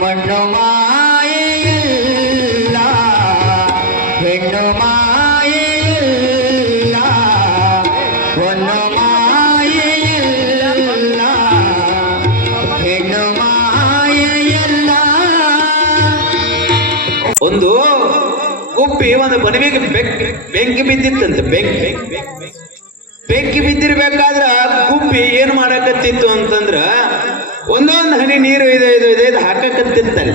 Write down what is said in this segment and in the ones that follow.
ಮಣ್ಣು ಮಾಯೆಯಲ್ಲ ಹೆಣ್ಣು ಮಾಯೆಯಲ್ಲ ಹೊನ್ನು ಮಾಯೆಯಲ್ಲ ಹೆಣ್ಣು ಮಾಯೆಯಲ್ಲ. ಒಂದು ಗುಬ್ಬಿ ಒಂದು ಮನವಿಗೆ ಬೆಂಕಿ ಬಿದ್ದಿತ್ತಂತೆ. ಬೆಂಕಿ ಬಿದ್ದಿರ್ಬೇಕಾದ್ರ ಗುಬ್ಬಿ ಏನ್ ಮಾಡಕತ್ತಿತ್ತು ಅಂತಂದ್ರ ಒಂದೊಂದು ಹನಿ ನೀರು ಇದು ಹಾಕಕತ್ತಿತ್ತಲ್ಲ.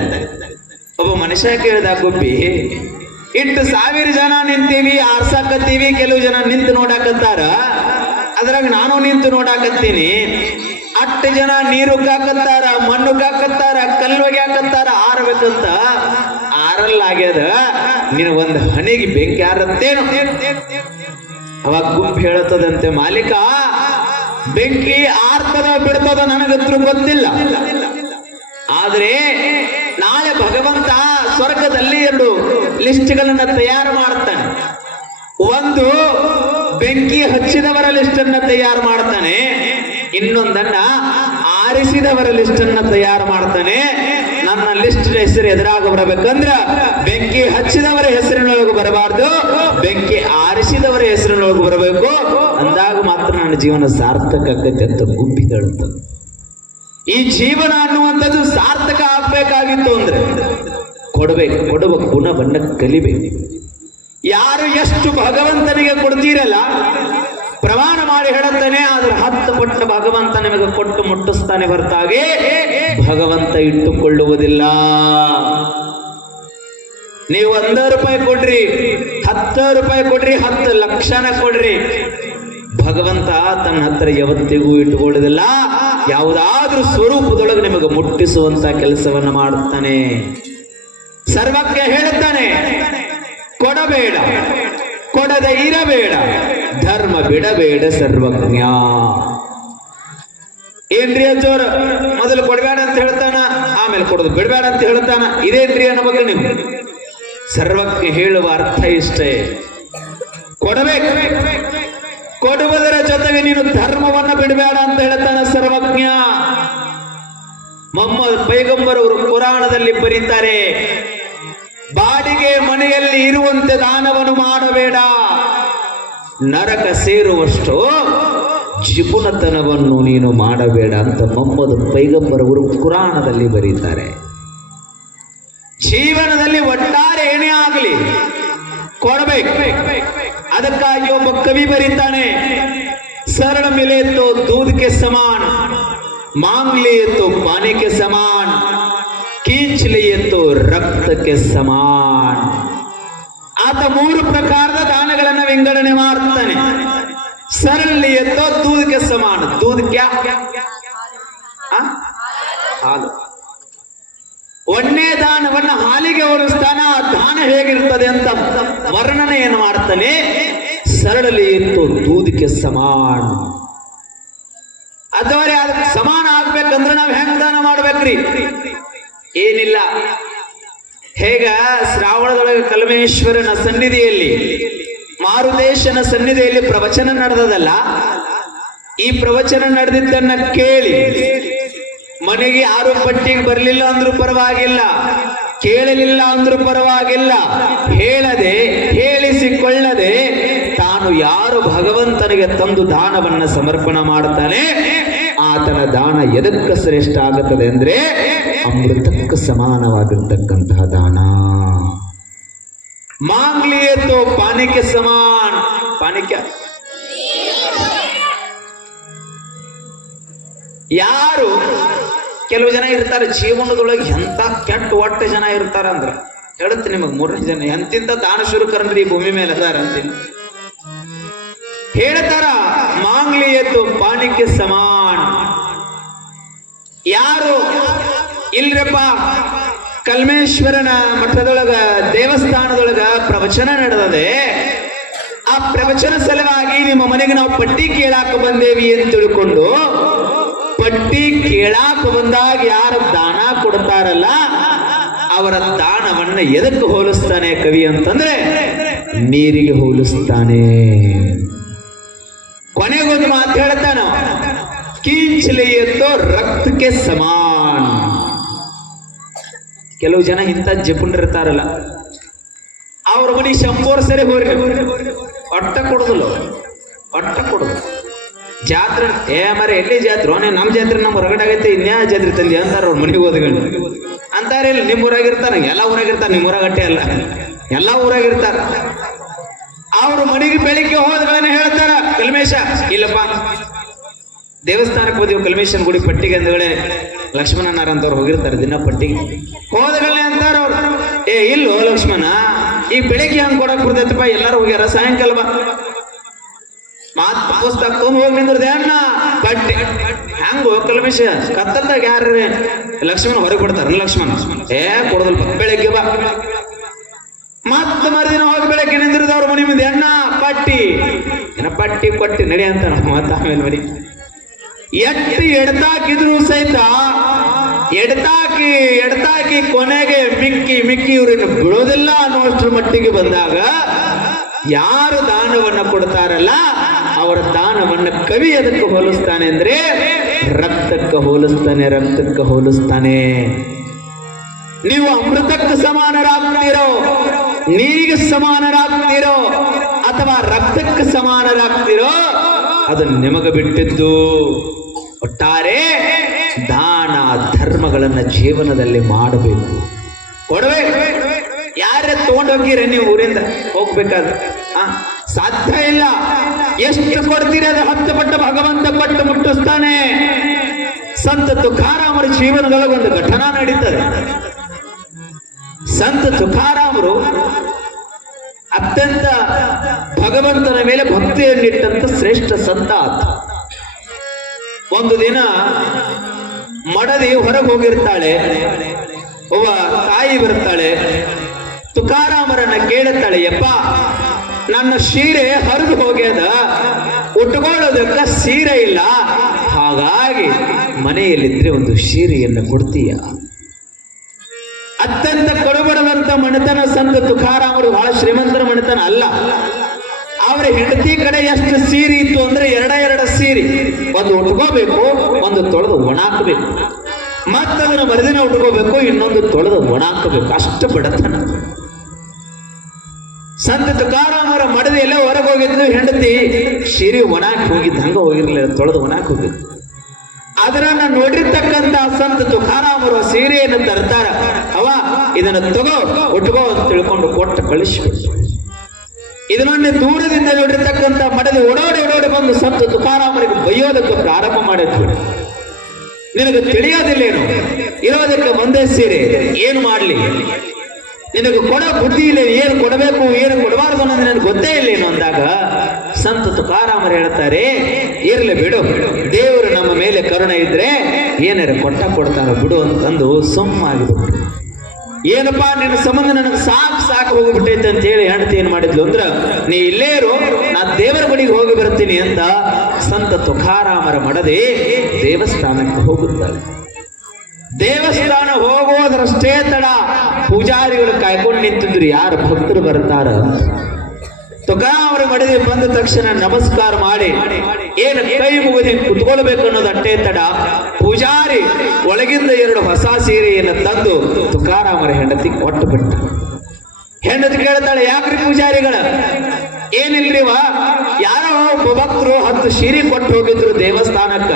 ಒಬ್ಬ ಮನುಷ್ಯ ಕೇಳಿದ ಗುಬ್ಬಿ, ಇಟ್ಟು 1000 ಜನ ನಿಂತೀವಿ ಆರ್ಸಾಕತ್ತೀವಿ, ಕೆಲವು ಜನ ನಿಂತು ನೋಡಾಕತ್ತಾರ, ಅದ್ರಾಗ ನಾನು ನಿಂತು ನೋಡಾಕತ್ತೀನಿ. 8 ಜನ ನೀರು ಹಾಕತ್ತಾರ, ಮಣ್ಣು ಹಾಕತ್ತಾರ, ಕಲ್ವಗೆ ಹಾಕತ್ತಾರ, ಆರ್ಬೇಕಂತ ಆರಲ್ಲಾಗ್ಯದ, ನೀನು ಒಂದು ಹನಿಗೆ ಬೆಂಕಿ ಆರತ್ತೇನು? ಅವಾಗ ಗುಂಪು ಹೇಳುತ್ತದಂತೆ, ಮಾಲೀಕ ಬೆಂಕಿ ಆರ್ತದ ಬಿಡ್ತದ ನನಗತ್ರ ಗೊತ್ತಿಲ್ಲ, ಆದ್ರೆ ನಾಳೆ ಭಗವಂತ ಸ್ವರ್ಗದಲ್ಲಿ 2 ಲಿಸ್ಟ್ಗಳನ್ನ ತಯಾರು ಮಾಡ್ತಾನೆ. ಒಂದು ಬೆಂಕಿ ಹಚ್ಚಿದವರ ಲಿಸ್ಟ್ ಅನ್ನ ತಯಾರು ಮಾಡ್ತಾನೆ, ಇನ್ನೊಂದನ್ನ ಆರಿಸಿದವರ ಲಿಸ್ಟ್ ಅನ್ನ ತಯಾರು ಮಾಡ್ತಾನೆ. ನನ್ನ ಲಿಸ್ಟ್ ಹೆಸರು ಎದುರಾಗ ಬರಬೇಕಂದ್ರ ಬೆಂಕಿ ಹಚ್ಚಿದವರ ಹೆಸರಿನೊಳಗೆ ಬರಬಾರ್ದು, ಬೆಂಕಿ ಆರಿಸಿದವರ ಹೆಸರಿನೊಳಗೆ ಬರಬೇಕು. ಅಂದಾಗ ಮಾತ್ರ ನನ್ನ ಜೀವನ ಸಾರ್ಥಕ ಆಕೈತೆ ಅಂತ ಗುಬ್ಬಿ ಹೇಳುತ್ತದೆ. ಈ ಜೀವನ ಅನ್ನುವಂಥದ್ದು ಸಾರ್ಥಕ ಆಗ್ಬೇಕಾಗಿತ್ತು ಅಂದ್ರೆ ಕೊಡುವ ಗುಣವನ್ನ ಕಲಿಬೇಕು. ಯಾರು ಎಷ್ಟು ಭಗವಂತನಿಗೆ ಕೊಡ್ತೀರಲ್ಲ, ಪ್ರಮಾಣ ಮಾಡಿ ಹೇಳುತ್ತಾನೆ, ಆದ್ರೆ 10 ಪಟ್ಟು ಭಗವಂತ ನಿಮಗೆ ಕೊಟ್ಟು ಮುಟ್ಟಿಸ್ತಾನೆ ಹೊರತಾಗಿ ಭಗವಂತ ಇಟ್ಟುಕೊಳ್ಳುವುದಿಲ್ಲ. ನೀವು 1 ರೂಪಾಯಿ ಕೊಡ್ರಿ, 10 ರೂಪಾಯಿ ಕೊಡ್ರಿ, 10 ಲಕ್ಷನ ಕೊಡ್ರಿ, ಭಗವಂತ ತನ್ನ ಹತ್ರ ಯಾವತ್ತಿಗೂ ಇಟ್ಟುಕೊಳ್ಳುವುದಿಲ್ಲ. ಯಾವುದಾದ್ರೂ ಸ್ವರೂಪದೊಳಗೆ ನಿಮಗೆ ಮುಟ್ಟಿಸುವಂತ ಕೆಲಸವನ್ನ ಮಾಡುತ್ತಾನೆ. ಸರ್ವಜ್ಞ ಹೇಳುತ್ತಾನೆ, ಕೊಡಬೇಡ, ಕೊಡದೆ ಇರಬೇಡ, ಧರ್ಮ ಬಿಡಬೇಡ ಸರ್ವಜ್ಞ. ಏನ್ರಿ ಅಜ್ಜೋರ, ಮೊದಲು ಕೊಡಬೇಡ ಅಂತ ಹೇಳ್ತಾನ, ಆಮೇಲೆ ಕೊಡೋದು ಬಿಡಬೇಡ ಅಂತ ಹೇಳ್ತಾನ, ಇದೇನ್ರಿ ಅನ್ನಬೇಕು ನೀವು? ಸರ್ವಜ್ಞ ಹೇಳುವ ಅರ್ಥ ಇಷ್ಟೇ, ಕೊಡಬೇಕು, ಕೊಡುವುದರ ಜೊತೆಗೆ ನೀನು ಧರ್ಮವನ್ನ ಬಿಡಬೇಡ ಅಂತ ಹೇಳ್ತಾನ ಸರ್ವಜ್ಞ. ಮೊಹಮ್ಮದ್ ಪೈಗಂಬರವರು ಕುರಾನದಲ್ಲಿ ಬರೀತಾರೆ, ಬಾಡಿಗೆ ಮನೆಯಲ್ಲಿ ಇರುವಂತೆ ದಾನವನ್ನು ಮಾಡಬೇಡ, ನರಕ ಸೇರುವಷ್ಟು ಜಿಪುಣತನವನ್ನು ನೀನು ಮಾಡಬೇಡ ಅಂತ ಮೊಹಮ್ಮದ್ ಪೈಗಂಬರವರು ಕುರಾನದಲ್ಲಿ ಬರೀತಾರೆ. ಜೀವನದಲ್ಲಿ ಒಟ್ಟಾರೆ ಏನೇ ಆಗಲಿ ಕೊಡಬೇಕು. ಅದಕ್ಕಾಗಿ ಒಬ್ಬ ಕವಿ ಬರೀತಾನೆ, सरल मिले तो दूध के समान, मांग लिए तो पानी के समान, खींच लिए तो रक्त के समान. ಆತ 3 ಪ್ರಕಾರದ ದಾನಗಳನ್ನು ವಿಂಗಡಣೆ ಮಾಡ್ತಾನೆ. सरल लिए तो दूध के समान, दूध क्या? ಹಾಲು. ಒಂದೇ ದಾನವನ್ನ ಹಾಲಿಗೆ ಹೋಲಿಸ್ತಾನೆ. ಆ ದಾನ ಹೇಗಿರ್ತದೆ ಅಂತ ವರ್ಣನೆಯನ್ನು ಮಾಡ್ತಾನೆ. ಸರಳಲಿ ಇತ್ತು ದೂದಕ್ಕೆ ಸಮಾನ. ಅದವರೇ ಅದಕ್ಕೆ ಸಮಾನ ಆಗ್ಬೇಕಂದ್ರೆ ನಾವು ಹೆಂಗ್ ದಾನ ಮಾಡ್ಬೇಕ್ರಿ? ಏನಿಲ್ಲ, ಹೇಗ ಶ್ರಾವಣದೊಳಗೆ ಕಲ್ಮೇಶ್ವರನ ಸನ್ನಿಧಿಯಲ್ಲಿ, ಮಾರುದೇಶನ ಸನ್ನಿಧಿಯಲ್ಲಿ ಪ್ರವಚನ ನಡೆದದಲ್ಲ, ಈ ಪ್ರವಚನ ನಡೆದಿದ್ದನ್ನ ಕೇಳಿ ಮನೆಗೆ ಯಾರು ಪಟ್ಟಿಗೆ ಬರಲಿಲ್ಲ ಅಂದ್ರೂ ಪರವಾಗಿಲ್ಲ, ಕೇಳಲಿಲ್ಲ ಅಂದ್ರೂ ಪರವಾಗಿಲ್ಲ, ಹೇಳದೆ ಹೇಳಿಸಿಕೊಳ್ಳದೆ ತಾನು ಯಾರು ಭಗವಂತನಿಗೆ ತಂದು ದಾನವನ್ನ ಸಮರ್ಪಣೆ ಮಾಡ್ತಾನೆ, ಆತನ ದಾನ ಎದಕ್ಕೆ ಶ್ರೇಷ್ಠ ಆಗುತ್ತದೆ ಅಂದ್ರೆ ಅಮೃತಕ್ಕೆ ಸಮಾನವಾಗಿರ್ತಕ್ಕಂತಹ ದಾನ. ಮಾಂಗ್ಲಿಯೇ ತೋ ಪಾನಿಕೆ ಸಮಾನ. ಪಾನಿಕೆ ಯಾರು ಕೆಲವು ಜನ ಇರ್ತಾರೆ ಜೀವನದೊಳಗೆ ಎಂತ ಕೆಟ್ಟ ಒಟ್ಟ ಜನ ಇರ್ತಾರ ಅಂದ್ರ ಹೇಳುತ್ತೆ ನಿಮಗ್ 3 ಜನ ಎಂತಿಂತ ದಾನ ಶುರುಕರಂದ್ರಿ ಈ ಭೂಮಿ ಮೇಲೆ ಅದಾರ ಅಂತೀನಿ ಹೇಳ್ತಾರ. ಮಾಂಗ್ಲಿಯತ್ತು ಪಾನಿಕೆ ಸಮಾನ. ಯಾರು ಇಲ್ರಪ್ಪ ಕಲ್ಮೇಶ್ವರನ ಮಠದೊಳಗ ದೇವಸ್ಥಾನದೊಳಗ ಪ್ರವಚನ ನಡೆದದೆ, ಆ ಪ್ರವಚನ ಸಲುವಾಗಿ ನಿಮ್ಮ ಮನೆಗೆ ನಾವು ಪಟ್ಟಿ ಕೇಳಾಕ ಬಂದೇವಿ ಅಂತ ತಿಳ್ಕೊಂಡು ಪಟ್ಟಿ ಕೇಳಾಕ ಬಂದಾಗ ಯಾರು ದಾನ ಕೊಡ್ತಾರಲ್ಲ ಅವರ ದಾನವನ್ನ ಎದಕ್ಕೆ ಹೋಲಿಸ್ತಾನೆ ಕವಿ ಅಂತಂದ್ರೆ ನೀರಿಗೆ ಹೋಲಿಸ್ತಾನೆ. ಕೊನೆಗೊಂದು ಮಾತು ಹೇಳ್ತಾನ, कींच लिए तो रक्त के समान. ಕೆಲವು ಜನ ಇಂಥ ಜಪುಂಡಿರ್ತಾರಲ್ಲ, ಅವ್ರ ಮನೆ ಶಂಬೋರ್ ಸರಿ ಹೋರಿ ಒಟ್ಟ ಕೊಡುದಿಲ್ಲ, ಒಟ್ಟ ಕೊಡುದು. ಜಾತ್ರೆ ಮರ ಎಲ್ಲಿ ಜಾತ್ರೆ ನಮ್ಮ ಜಾತ್ರೆ ನಮ್ಮ ಹೊರಗಡೆ ಆಗೈತೆ, ಇನ್ಯಾ ಜಾತ್ರೆ ತಂದಿ ಅಂತಾರ ಅವ್ರ ಮನೆಗೆ ಓದ್ಕೊಂಡು ಅಂತಾರೆ. ಇಲ್ಲ ನಿಮ್ಮ ಊರಾಗಿರ್ತಾರ, ಎಲ್ಲ ಊರಾಗಿರ್ತಾರ, ನಿಮ್ಮ ಊರಾಗಟ್ಟೆ ಅಲ್ಲ, ಎಲ್ಲ ಊರಾಗಿರ್ತಾರ. ಅವ್ರ ಮನೆಗೆ ಬೆಳಿಗ್ಗೆ ಹೋದಗಳನ್ನ ಹೇಳ್ತಾರ, ಕಲ್ಮೇಶ ಇಲ್ಲಪ್ಪ ದೇವಸ್ಥಾನಕ್ಕೆ ಹೋದಿವು ಕಲ್ಮೇಶನ್ ಗುಡಿ ಪಟ್ಟಿಗೆ ಅಂದಗಳೇ ಲಕ್ಷ್ಮಣನಾರ ಅಂತವ್ರು ಹೋಗಿರ್ತಾರೆ ದಿನ ಪಟ್ಟಿಗೆ. ಹೋದಗಳೇ ಅಂತಾರ ಅವ್ರು, ಇಲ್ಲೋ ಲಕ್ಷ್ಮಣ ಈಗ ಬೆಳಿಗ್ಗೆ ಹಂಗ್ ಕೊಡಕ್ ಬರ್ತೈತಪ್ಪ, ಎಲ್ಲಾರು ಹೋಗ್ಯಾರ, ಸಾಯಂಕಾಲ ಬಾ ಮಾತ್ ಪುಸ್ತಕ ತೊಗೊಂಡು ಹೋಗಿ ನಿಂದ್ರದೆ ಅಣ್ಣ ಪಟ್ಟಿ ಹೆಂಗೋ ಕಲ್ಮೇಶ ಕತ್ತಲ್ದಾಗ ಯಾರ ಲಕ್ಷ್ಮಣ ಹೊರಗೆ ಬಿಡ್ತಾರ. ಲಕ್ಷ್ಮಣ ಕೊಡದಲ್ಪ, ಬೆಳಿಗ್ಗೆ ಬಾ. ಮತ್ತ ಮರುದಿನ ಹೋಗಿ ಬೆಳಗ್ಗೆ ನಿಂದ್ರದ ಅವ್ರ ಮನೆ ಮುಂದೆ ಅಣ್ಣ ಪಟ್ಟಿ ಪಟ್ಟಿ ಕೊಟ್ಟಿ ನಡಿ ಅಂತ ನಾವು ಮತ್ತ ಆಮೇಲೆ ಮರಿ ಎಟ್ಟು ಎಡ್ತಾಕಿದ್ರು ಸಹಿತ ಎಡ್ತಾಕಿ ಕೊನೆಗೆ ಮಿಕ್ಕಿ ಇವ್ರನ್ನ ಬಿಡೋದಿಲ್ಲ ಅನ್ನೋಷ್ಟ್ರ ಮಟ್ಟಿಗೆ ಬಂದಾಗ ಯಾರು ದಾನವನ್ನ ಕೊಡ್ತಾರಲ್ಲ ಅವರ ದಾನವನ್ನ ಕವಿ ಅದಕ್ಕೆ ಹೋಲಿಸ್ತಾನೆ ಅಂದ್ರೆ ರಕ್ತಕ್ಕೆ ಹೋಲಿಸ್ತಾನೆ. ನೀವು ಅಮೃತಕ್ಕೆ ಸಮಾನರಾಗ್ತೀರೋ, ನೀರಿಗೆ ಸಮಾನರಾಗ್ತೀರೋ ಅಥವಾ ರಕ್ತಕ್ಕೆ ಸಮಾನರಾಗ್ತೀರೋ ಅದು ನಿಮಗೆ ಬಿಟ್ಟಿದ್ದು. ಒಟ್ಟಾರೆ ದಾನ ಧರ್ಮಗಳನ್ನ ಜೀವನದಲ್ಲಿ ಮಾಡಬೇಕು, ಕೊಡಬೇಕು. ಯಾರೇ ತಗೊಂಡೋಗಿರ ನೀವು ಊರಿಂದ ಹೋಗ್ಬೇಕಾದ್ರೆ ಸಾಧ್ಯ ಇಲ್ಲ. ಎಷ್ಟು ಕೊಡ್ತೀರಿ ಅದು 10 ಪಟ್ಟು ಭಗವಂತ ಪಟ್ಟು ಮುಟ್ಟಿಸ್ತಾನೆ. ಸಂತ ತುಕಾರಾಮರ ಜೀವನದೊಳಗೆ ಒಂದು ಘಟನಾ ನಡೀತದೆ. ಸಂತ ತುಕಾರಾಮರು ಅತ್ಯಂತ ಭಗವಂತನ ಮೇಲೆ ಭಕ್ತಿಯನ್ನಿಟ್ಟಂತ ಶ್ರೇಷ್ಠ ಸಂತ ಆತ. ಒಂದು ದಿನ ಮಡದಿ ಹೊರಗೆ ಹೋಗಿರ್ತಾಳೆ, ಒಬ್ಬ ತಾಯಿ ಬರ್ತಾಳೆ, ತುಕಾರಾಮರನ್ನ ಕೇಳುತ್ತಾಳೆ, ಯಪ್ಪ ನನ್ನ ಸೀರೆ ಹರಿದು ಹೋಗ್ಯದ, ಉಟ್ಕೊಳ್ಳೋದಕ್ಕ ಸೀರೆ ಇಲ್ಲ, ಹಾಗಾಗಿ ಮನೆಯಲ್ಲಿದ್ರೆ ಒಂದು ಸೀರೆಯನ್ನು ಕೊಡ್ತೀಯ. ಅತ್ಯಂತ ಕಡುಬಡದಂತ ಮನೆತನ ಸಂತ ತುಕಾರಾಮರು ಬಹಳ ಶ್ರೀಮಂತರ ಮನೆತನ ಅಲ್ಲ. ಅವರ ಹೆಂಡತಿ ಕಡೆ ಎಷ್ಟು ಸೀರೆ ಇತ್ತು ಅಂದ್ರೆ ಎರಡು ಸೀರೆ, ಒಂದು ಉಟ್ಕೋಬೇಕು, ಒಂದು ತೊಳೆದು ಒಣಾಕಬೇಕು, ಮತ್ತದನ್ನು ಮರುದಿನ ಉಟ್ಕೋಬೇಕು, ಇನ್ನೊಂದು ತೊಳೆದು ಒಣಾಕಬೇಕು. ಅಷ್ಟು ಬಡತನ. ಸಂತ ತುಕಾರಾಮರ ಮಡದಿಯಲ್ಲೇ ಹೊರಗೆ ಹೋಗಿದ್ದು, ಹೆಂಡತಿ ಸೀರೆ ಒಣಾಕಿ ಹೋಗಿದ್ದು, ಹಂಗ ಹೋಗಿರ್ಲಿಲ್ಲ, ತೊಳೆದು ಒಣಾಕಿ ಹೋಗಿದ್ದು. ಅದರನ್ನ ನೋಡಿರ್ತಕ್ಕಂತ ಸಂತ ತುಕಾರಾಮರು ಸೀರೆಯನ್ನು ತರ್ತಾರ, ಅವ ಇದನ್ನ ತಗೋ ಉಟ್ಕೋ ಅಂತ ತಿಳ್ಕೊಂಡು ಕೊಟ್ಟು ಕಳಿಸ್ಬಿಟ್ಟು. ಇದನ್ನೇ ದೂರದಿಂದ ನೋಡಿರ್ತಕ್ಕಂಥ ಮಡದಿ ಓಡೋಡಿ ಬಂದು ಸಂತ ತುಕಾರಾಮರಿಗೆ ಬೈಯೋದಕ್ಕೆ ಪ್ರಾರಂಭ ಮಾಡಿದ್ರು. ನಿನಗೆ ತಿಳಿಯೋದಿಲ್ಲೇನು, ಇರೋದಕ್ಕೆ ಒಂದೇ ಸೀರೆ, ಏನು ಮಾಡ್ಲಿ, ನಿನಗೆ ಕೊಡೋ ಬುದ್ಧಿ ಇಲ್ಲ, ಏನು ಕೊಡಬೇಕು ಏನು ಕೊಡಬಾರದು ಅನ್ನೋದು ನನಗೆ ಗೊತ್ತೇ ಇಲ್ಲೇನು ಅಂದಾಗ ಸಂತ ತುಕಾರಾಮರು ಹೇಳ್ತಾರೆ, ಇರ್ಲಿ ಬಿಡು, ದೇವರು ನಮ್ಮ ಮೇಲೆ ಕರುಣೆ ಇದ್ರೆ ಏನಾರ ಕೊಡ್ತಾರ ಬಿಡು ಅಂತಂದು ಸುಮ್ಮಾಗಿಬಿಟ್ಟು. ಏನಪ್ಪಾ ನಿನ್ನ ಸಂಬಂಧ ನನಗೆ ಸಾಕು ಹೋಗ್ಬಿಟ್ಟೈತೆ ಅಂತ ಹೇಳಿ ಹೆಂಡತಿ ಏನ್ ಮಾಡಿದ್ಲು ಅಂದ್ರ, ನೀ ಇಲ್ಲೇ ಇರು, ನಾ ದೇವರ ಬಳಿಗೆ ಹೋಗಿ ಬರ್ತೀನಿ ಅಂತ ಸಂತ ತುಕಾರಾಮರ ಮಡದಿ ದೇವಸ್ಥಾನಕ್ಕೆ ಹೋಗುತ್ತಾಳೆ. ದೇವಸ್ಥಾನ ಹೋಗೋದ್ರಷ್ಟೇ ತಡ ಪೂಜಾರಿಗಳು ಕಾಯ್ಕೊಂಡು ನಿಂತಿದ್ರು, ಯಾರು ಭಕ್ತರು ಬರ್ತಾರ. ತುಕಾರಾಮರ ಮಡದಿ ಬಂದ ತಕ್ಷಣ ನಮಸ್ಕಾರ ಮಾಡಿ ಏನು ಕೈ ಮುಗಿದು ಕುತ್ಕೊಳ್ಬೇಕು ಅನ್ನೋದು ಅಟ್ಟೇ ತಡ ಪೂಜಾರಿ ಒಳಗಿಂದ 2 ಹೊಸ ಸೀರೆಯನ್ನು ತಂದು ತುಕಾರಾಮರ ಹೆಂಡತಿ ಕೊಟ್ಟು ಬಿಟ್ಟ. ಹೆಂಡತಿ ಕೇಳ್ತಾಳೆ, ಯಾಕ್ರಿ ಪೂಜಾರಿಗಳ? ಏನಿಲ್ರಿವ, ಯಾರೋ ಭಕ್ತರು 10 ಸೀರೆ ಕೊಟ್ಟು ಹೋಗಿದ್ರು ದೇವಸ್ಥಾನಕ್ಕ,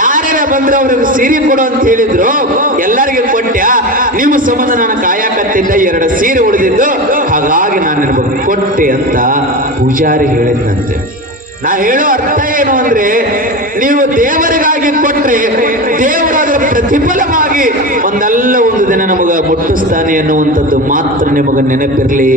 ಯಾರ್ಯಾರ ಬಂದ್ರೆ ಅವ್ರಿಗೆ ಸೀರೆ ಕೊಡು ಅಂತ ಹೇಳಿದ್ರು, ಎಲ್ಲರಿಗೆ ಕೊಟ್ಟ್ಯಾ, ನಿಮ್ಮ ಸಂಬಂಧ ನಾನು ಕಾಯಕತ್ತಿದ್ದ 2 ಸೀರೆ ಉಳಿದಿದ್ದು, ಹಾಗಾಗಿ ನಾನು ನಿಮಗೆ ಕೊಟ್ಟೆ ಅಂತ ಪೂಜಾರಿ ಹೇಳಿದಂತೆ. ನಾ ಹೇಳೋ ಅರ್ಥ ಏನು ಅಂದ್ರೆ, ನೀವು ದೇವರಿಗಾಗಿ ಕೊಟ್ರೆ ದೇವರು ಅದರ ಪ್ರತಿಫಲವಾಗಿ ಒಂದು ದಿನ ನಮಗ ಮುಟ್ಟಿಸ್ತಾನೆ ಅನ್ನುವಂಥದ್ದು ಮಾತ್ರ ನಿಮಗೆ ನೆನಪಿರ್ಲಿ.